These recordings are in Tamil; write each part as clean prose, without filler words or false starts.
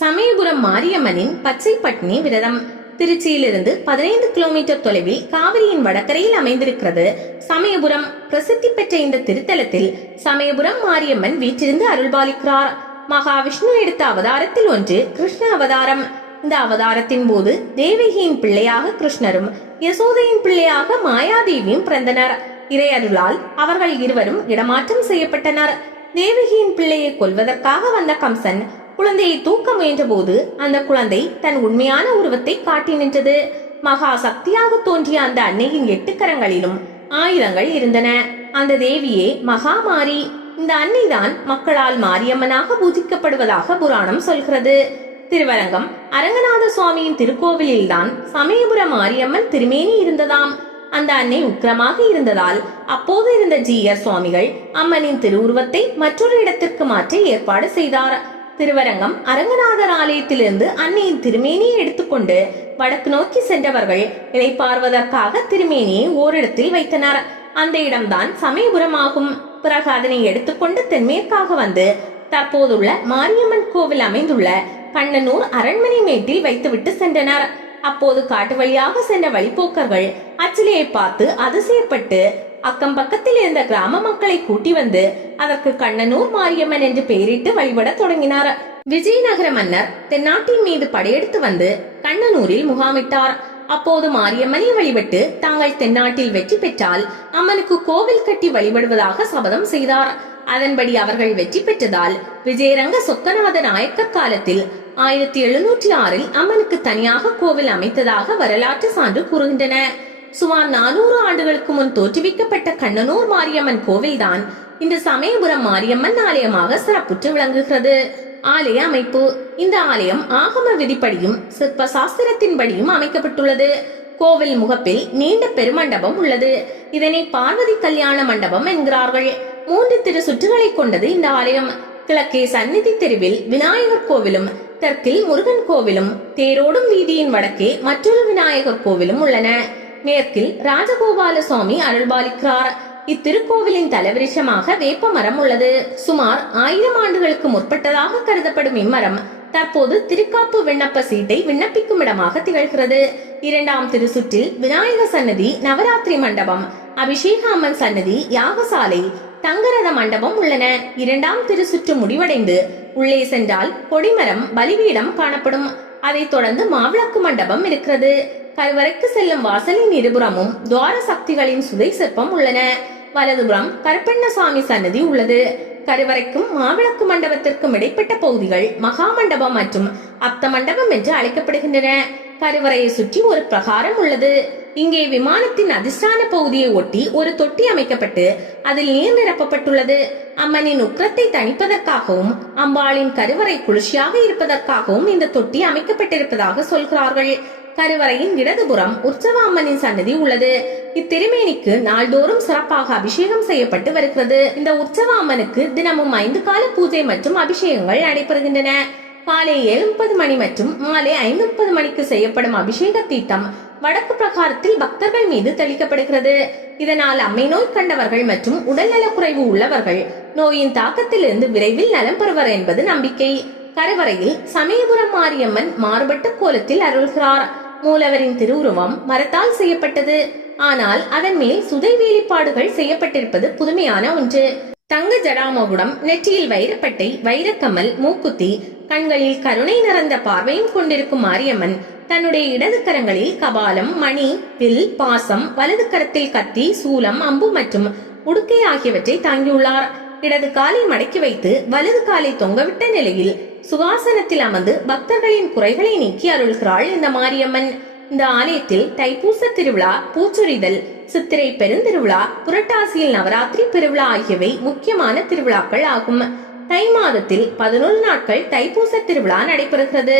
சமயபுரம் மாரியம்மனின் பச்சை பட்னி விரதம். திருச்சியிலிருந்து 15 கிலோமீட்டர் தொலைவில் காவிரியின் வடகரையில் அமைந்திருக்கிறது சமயபுரம். பிரசித்தி பெற்ற இந்த திருத்தலத்தில் சமயபுரம் மாரியம்மன் வீற்றிருந்து அருள்பாலிக்கிறார். மகாவிஷ்ணு எடுத்த அவதாரத்தில் ஒன்று கிருஷ்ண அவதாரம். இந்த அவதாரத்தின் போது தேவகியின் பிள்ளையாக கிருஷ்ணரும் யசோதையின் பிள்ளையாக மாயாதேவியும் பிறந்தனர். இறையருளால் அவர்கள் இருவரும் இடமாற்றம் செய்யப்பட்டனர். தேவகியின் பிள்ளையை கொல்வதற்காக வந்த கம்சன் குழந்தையை தூக்க முயன்ற போது அந்த குழந்தை தன் உண்மையான உருவத்தை காட்டி நின்றது. மகா சக்தியாக தோன்றிய அந்த அன்னையின் 8 கரங்களிலும் ஆயுதங்கள் இருந்தன. அந்த தேவியே மகாமாரி. இந்த அன்னைதான் மக்களால் மாரியம்மனாக பூஜிக்கப்படுவதாக புராணம் சொல்கிறது. திருவரங்கம் அரங்கநாத சுவாமியின் திருக்கோவிலில்தான் சமயபுர மாரியம்மன் திருமேனி இருந்ததாம். அந்த அன்னை உக்கிரமாக இருந்ததால் அப்போது இருந்த ஜீயர் சுவாமிகள் அம்மனின் திருவுருவத்தை மற்றொரு இடத்திற்கு மாற்ற ஏற்பாடு செய்தார். திருவரங்கம் அரங்கநாதர் ஆலயத்திலிருந்து அன்னையின் திருமேனியை எடுத்துக்கொண்டு வடக்கு நோக்கி சென்றவர்கள் இளைப்பாறுவதற்காக திருமேனியை ஓரிடத்தில் வைத்தனர். அந்த இடம்தான் சமயபுரம் ஆகும். பிறகு அதனை எடுத்துக்கொண்டு தென்மேற்காக வந்து தற்போதுள்ள மாரியம்மன் கோவில் அமைந்துள்ள கண்ணனூர் அரண்மனை மேட்டில் வைத்துவிட்டு சென்றனர். அப்போது காட்டு வழியாக சென்ற வழிபோக்கர்கள் அச்சிலையை பார்த்து அதிசயப்பட்டு அக்கம் பக்கத்தில் இருந்த கிராம மக்களை கூட்டி வந்து அதற்கு கண்ணனூர் மாரியம்மன் என்று பெயரிட்டு வழிபட தொடங்கினார். விஜயநகர மன்னர் தென்னாட்டின் மீது படையெடுத்து வந்து கண்ணனூரில் முகாமிட்டார். அப்போது மாரியம்மனை வழிபட்டு தாங்கள் தென்னாட்டில் வெற்றி பெற்றால் அம்மனுக்கு கோவில் கட்டி வழிபடுவதாக சபதம் செய்தார். அதன்படி அவர்கள் வெற்றி பெற்றதால் விஜயரங்க சொக்கநாத நாயக்கர் காலத்தில் 1706 அம்மனுக்கு தனியாக கோவில் அமைத்ததாக வரலாற்று சான்று கூறுகின்றன. சுமார் 400 ஆண்டுகளுக்கு முன் தோற்றுவிக்கப்பட்ட கண்ணனூர் மாரியம்மன் கோவில்தான் இந்த சமயபுரம் மாரியம்மன் ஆலயமாக சிறப்புற்று விளங்குகிறது. ஆலய அமைப்பு. இந்த ஆலயம் ஆகம விதிப்படியும் சிற்ப சாஸ்திரத்தின்படியும் அமைக்கப்பட்டுள்ளது. கோவில் முகப்பில் நீண்ட பெருமண்டபம் உள்ளது. இதனை பார்வதி கல்யாண மண்டபம் என்கிறார்கள். 3 திரு சுற்றுகளை கொண்டது இந்த ஆலயம். கிழக்கே சந்நிதி தெருவில் விநாயகர் கோவிலும் தெற்கில் முருகன் கோவிலும் தேரோடும் வீதியின் வடக்கே மற்றொரு விநாயகர் கோவிலும் உள்ளன. மேற்கில் ராஜகோபால சுவாமி அருள்பாலிக்கிறார். இத்திருக்கோவிலின் தலைவிருஷமாக வேப்ப மரம் உள்ளது. சுமார் 1000 ஆண்டுகளுக்கு முற்பட்டதாக கருதப்படும் இம்மரம் தற்போது திருக்காப்பு விண்ணப்ப சீட்டை விண்ணப்பிக்கும் இடமாக திகழ்கிறது. 2ஆம் திருச்சுற்றில் விநாயகர் சன்னதி, நவராத்திரி மண்டபம், அபிஷேக அம்மன் சன்னதி, யாகசாலை, தங்கரத மண்டபம் உள்ளன. 2ஆம் திருச்சுற்று முடிவடைந்து உள்ளே சென்றால் கொடிமரம், பலிபீடம் காணப்படும். அதைத் தொடர்ந்து மாவிளக்கு மண்டபம் இருக்கிறது. கருவறைக்கு செல்லும் வாசலின் இருபுறமும் துவார சக்திகளின் சுதை சிற்பம் உள்ளன. வலதுபுறம் கருப்பண்ணசாமி சன்னதி உள்ளது. கருவறைக்கும் மாவிளக்கு மண்டபத்திற்கும் இடைப்பட்ட பகுதிகள் மகா மண்டபம் மற்றும் அப்த மண்டபம் என்று அழைக்கப்படுகின்றன. கருவறையை சுற்றி ஒரு பிரகாரம் உள்ளது. இங்கே விமானத்தின் அதிர்ஷ்டான பகுதியை ஒட்டி ஒரு தொட்டி அமைக்கப்பட்டு அதில் நீர் நிரப்பப்பட்டுள்ளது. அம்மனின் உக்கிரத்தை தணிப்பதற்காகவும் அம்பாளின் கருவறை குளிர்ச்சியாக இருப்பதற்காகவும் இந்த தொட்டி அமைக்கப்பட்டிருப்பதாக சொல்கிறார்கள். கருவறையின் இடதுபுறம் உற்சவ அம்மனின் சன்னதி உள்ளது. இத்திருமேனிக்கு நாள்தோறும் சிறப்பாக அபிஷேகம் செய்யப்பட்டு வருகிறது. இந்த உற்சவ அம்மனுக்கு தினமும் 5 கால பூஜை மற்றும் அபிஷேகங்கள் நடைபெறுகின்றன. காலை 7:30 மணி மற்றும் மாலை 5:30 மணிக்கு செய்யப்படும் அபிஷேக தீர்த்தம் வடக்கு பிரகாரத்தில் பக்தர்கள் மீது தெளிக்கப்படுகிறது. இதனால் அம்மை நோய் கண்டவர்கள் மற்றும் உடல்நலக்குறைவு உள்ளவர்கள் நோயின் தாக்கத்திலிருந்து விரைவில் நலம் பெறுவர் என்பது நம்பிக்கை. கருவறையில் சமயபுரம் மாரியம்மன் மாறுபட்ட கோலத்தில் அருள்கிறார். மூலவரின் திருவுருவம் மரத்தால் செய்யப்பட்டது. ஆனால் அதன் மேல் சுதை வேலிப்பாடுகள் செய்யப்பட்டிருப்பது புதுமையான ஒன்று. தங்க ஜடாமகுடம், நெற்றியில் வைரப்பட்டை, வைரக்கமல், மூக்குத்தி, கண்களில் கருணை நிறந்த பார்வையும் கொண்டிருக்கும் மாரியம்மன் தன்னுடைய இடது கரங்களில் கபாலம், மணி, வில், பாசம், வலது கரத்தில் கத்தி, சூலம், அம்பு மற்றும் உடுக்கை ஆகியவற்றை தாங்கியுள்ளார். இடது காலை மடக்கி வைத்து வலது காலை தொங்கவிட்ட நிலையில் சுகாசனத்தில் அமர்ந்து பக்தர்களின் குறைகளை நீக்கி அருள்கிறாள் இந்த மாரியம்மன். இந்த ஆலயத்தில் தைப்பூச திருவிழா, பூச்சொரிதல், சித்திரை பெருந்திருவிழா, புரட்டாசியில் நவராத்திரி பெருவிழா ஆகியவை முக்கியமான திருவிழாக்கள் ஆகும். தை மாதத்தில் 11 நாட்கள் தைப்பூச திருவிழா நடைபெறுகிறது.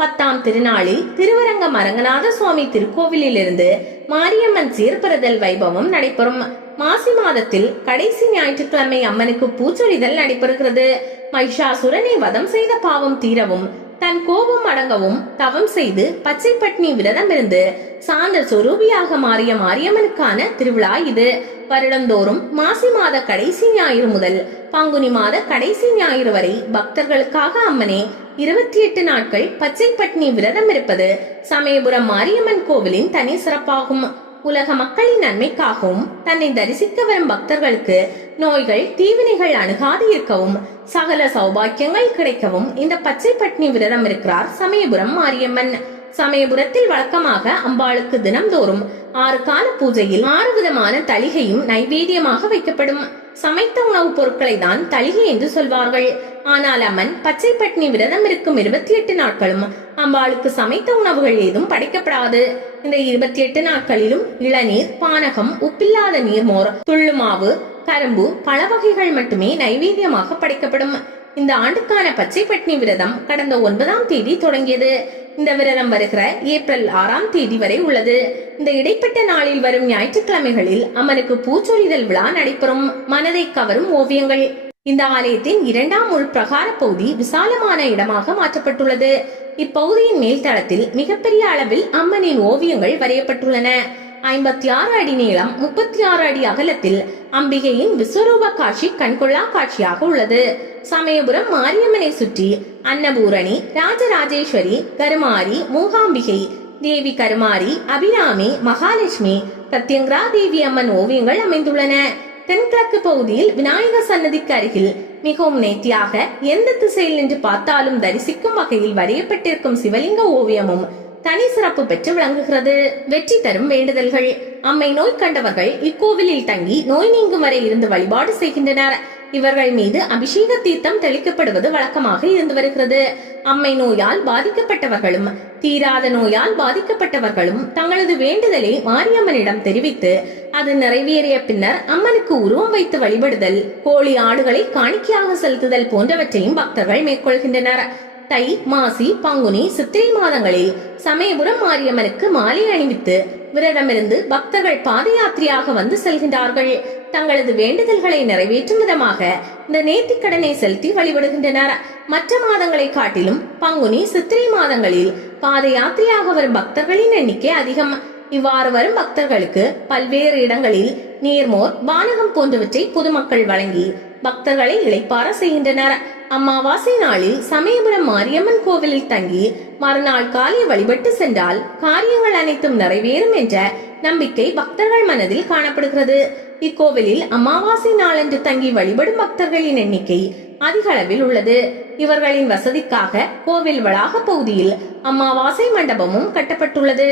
10ஆம் திருநாளில் திருவரங்கம் அரங்கநாத சுவாமி திருக்கோவிலில் இருந்து மாரியம்மன் சீர்பெறுதல் வைபவம் நடைபெறும். மாசி மாதத்தில் கடைசி ஞாயிற்றுக்கிழமை அம்மனுக்கு பூச்சொரிதல் நடைபெறுகிறது. மகிஷாசுரனை வதம் செய்த பாவம் தீரவும் தன் கோபம் அடங்கவும் தவம் செய்து பச்சை பட்னி விரதம் இருந்து சாந்த சொரூபியாக மாறிய மாரியம்மனுக்கான திருவிழா இது. வருடந்தோறும் மாசி மாத கடைசி ஞாயிறு முதல் பங்குனி மாத கடைசி ஞாயிறு வரை பக்தர்களுக்காக அம்மனே 28 நாட்கள் பச்சை பட்னி விரதம் இருப்பது சமயபுரம் மாரியம்மன் கோவிலின் தனி சிறப்பாகும். உலக மக்களின் நன்மைக்காகவும் தன்னை தரிசிக்க வரும் பக்தர்களுக்கு நோய்கள் தீவினைகள் அணுகாது இருக்கவும் சகல சௌபாக்கியங்கள் கிடைக்கவும் இந்த பச்சை பட்னி விரதம் இருக்கிறார் சமயபுரம் மாரியம்மன். சமயபுரத்தில் வழக்கமாக அம்பாளுக்கு தினம்தோறும் 6 கால பூஜையில் 6 விதமான தளிகையும் நைவேத்தியமாக வைக்கப்படும். சமைத்த உணவுப் பொருட்களை தான் தளிகை என்று சொல்வார்கள். ஆனால் அம்மன் பச்சை பட்னி விரதம் இருக்கும் 28 நாட்களும் அம்பாளுக்கு சமைத்த உணவுகள் ஏதும் படைக்கப்படாது. இந்த 28 நாட்களிலும் இளநீர், பானகம், உப்பில்லாத நீர்மோர், துள்ளுமாவு, கரும்பு, பழ வகைகள் மட்டுமே நைவேத்தியமாக படைக்கப்படும். இந்த ஆண்டுக்கான பச்சை பட்னி விரதம் கடந்த 9ஆம் தேதி தொடங்கியது. இந்த விரதம் வருகிற ஏப்ரல் 6ஆம் தேதி வரை உள்ளது. இந்த இடைப்பட்ட நாளில் வரும் ஞாயிற்றுக்கிழமைகளில் அம்மனுக்கு பூச்சொரிதல் விழா நடைபெறும். மனதை கவரும் ஓவியங்கள். இந்த ஆலயத்தின் 2ஆம் உள்பிரகார பகுதி விசாலமான இடமாக மாற்றப்பட்டுள்ளது. இப்பகுதியின் மேல்தளத்தில் மிகப்பெரிய அளவில் அம்மனின் ஓவியங்கள் வரையப்பட்டுள்ளன. 56 அடி நீளம், 36 அடி அகலத்தில் அம்பிகையின் விஸ்வரூப காட்சி கண்கொள்ளா காட்சியாக உள்ளது. சமயபுரம் மாரியம்மனை சுற்றி அன்னபூரணி, ராஜராஜேஸ்வரி, கருமாரி, மூகாம்பிகை, தேவி கருமாரி, அபிராமி, மகாலட்சுமி, பிரத்யங்கரா தேவி அம்மன் ஓவியங்கள் அமைந்துள்ளன. தென்கிழக்கு பகுதியில் விநாயகர் சன்னதிக்கு அருகில் மிகவும் நேர்த்தியாக எந்த திசையில் நின்று பார்த்தாலும் தரிசிக்கும் வகையில் வரையப்பட்டிருக்கும் சிவலிங்க ஓவியமும் தனி சிறப்பு பெற்று விளங்குகிறது. வெற்றி தரும் வேண்டுதல்கள். அம்மை நோய் கண்டவர்கள் இக்கோவிலில் தங்கி நோய் நீங்கும் வரை இருந்து வழிபாடு செய்கின்றனர். இவர்கள் மீது அபிஷேக தீர்த்தம் தெளிக்கப்படுவது வழக்கமாக இருந்து வருகிறது. அம்மை நோயால் பாதிக்கப்பட்டவர்களும் தீராத நோயால் பாதிக்கப்பட்டவர்களும் தங்களது வேண்டுதலை மாரியம்மனிடம் தெரிவித்து அது நிறைவேறிய பின்னர் அம்மனுக்கு உருவம் வைத்து வழிபடுதல், கோழி ஆடுகளை காணிக்கையாக செலுத்துதல் போன்றவற்றையும் பக்தர்கள் மேற்கொள்கின்றனர். தை, மாசி, பங்குனி, சித்திரை மாதங்களில் சமயபுரம் மாரியம்மனுக்கு மாலை அணிவித்து விரதமிருந்து பக்தர்கள் பாத யாத்திரையாக வந்து செல்கின்றார்கள். தங்களது வேண்டுதல்களை நிறைவேற்றும் விதமாக இந்த நேர்த்திக்கடனை செலுத்தி வழிபடுகின்றனர். மற்ற மாதங்களை காட்டிலும் பங்குனி, சித்திரை மாதங்களில் பாத யாத்திரையாக வரும் பக்தர்களின் எண்ணிக்கை அதிகம். இவ்வாறு வரும் பக்தர்களுக்கு பல்வேறு இடங்களில் நீர்மோர், பானகம் போன்றவற்றை பொதுமக்கள் வழங்கி பக்தர்களை இளைப்பாற செய்கின்றனர். அமாவாசை நாளில் சமயபுரம் மாரியம்மன் கோவிலில் தங்கி மறுநாள் காலை வழிபட்டு சென்றால் காரியங்கள் அனைத்தும் நிறைவேறும் என்ற நம்பிக்கை பக்தர்கள் மனதில் காணப்படுகிறது. இக்கோவிலில் அமாவாசை நாளன்று தங்கி வழிபடும் பக்தர்களின் எண்ணிக்கை அதிக அளவில் உள்ளது. இவர்களின் வசதிக்காக கோவில் வளாக பகுதியில் அமாவாசை மண்டபமும் கட்டப்பட்டுள்ளது.